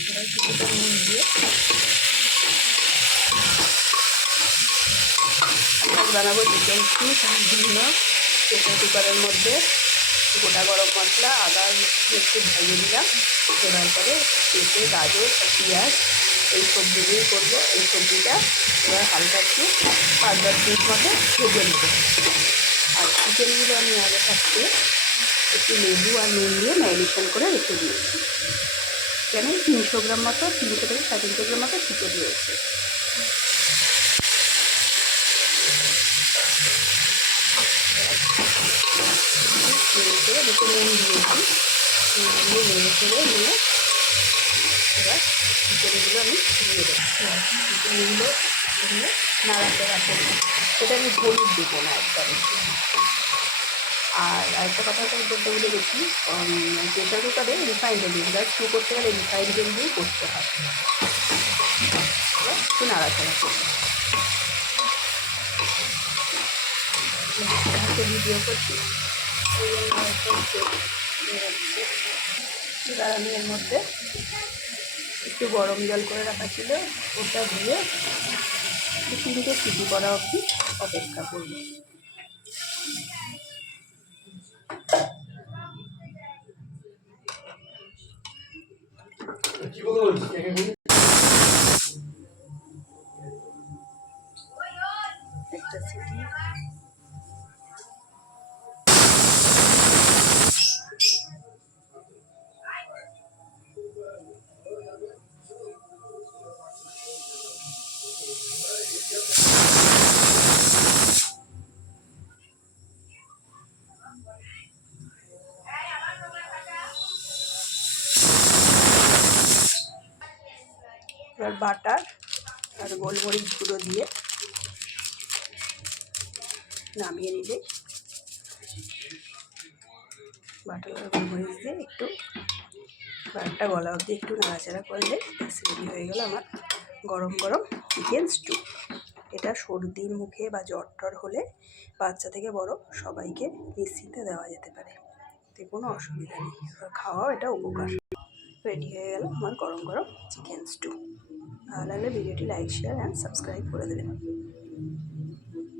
এবার কিছুটা নুন দিয়ে বানাবো চিকেন স্টু। তার জন্য প্রেসার কুকারের মধ্যে গোটা গরম মশলা, আদা একটু ভেজে দিলাম। দেওয়ার পরে পেঁপে, গাজর, পেঁয়াজ এই সবজি দিয়ে করবো। এই সবজিটা এবার হালকা একটু 5-10 মিনিট মতো ভেজে নেবো। আর চিকেনগুলো আমি আগে থাকতে একটু লেবু আর নুন দিয়ে ম্যারিনেশন করে রেখে দিয়েছি। এখানে 300 গ্রাম মতো, 300 থেকে 350 গ্রাম মতো চিকেন রয়েছে। একটু নুন দিয়েছি, নুন দিয়ে নেড়ে চেড়ে নিয়ে এবার চিকেনগুলো আমি দিয়ে দেবো। চিকেনগুলো দিয়ে নাড়াচাড়া করবো। এটা আমি হলুদ দেবো না একদম। আর আরেকটা কথা বলতে ভুলে গেছি, প্রেসার কুকারে রিফাইন্ড তেল দিই। স্টু করতে গেলে রিফাইন্ড তেল দিয়েই করতে হয়। এবার একটু নাড়াচাড়া করবো। ভিডিও করছি এবার আমি এর মধ্যে একটু গরম জল করে রাখা ছিল, ওটা দিয়ে 3টে সিটি করা অবধি অপেক্ষা করব। একটা সিটি এবার বাটার আর গোলমরিচ গুঁড়ো দিয়ে নামিয়ে নিলে, বাটার আর গোলমরিচ দিয়ে একটু বাটারটা গলা অবধি একটু নাড়াচাড়া করলে রেডি হয়ে গেল আমার গরম গরম চিকেন স্টু। এটা সর্দির মুখে বা জ্বর টর হলে বাচ্চা থেকে বড় সবাইকে নিশ্চিন্তে দেওয়া যেতে পারে, এতে কোনো অসুবিধা নেই। আর খাওয়াও এটা উপকার। রেডি হয়ে গেল আমার গরম গরম চিকেন স্টু। ভালো লাগলে ভিডিওটি লাইক, শেয়ার অ্যান্ড সাবস্ক্রাইব করে দেবেন।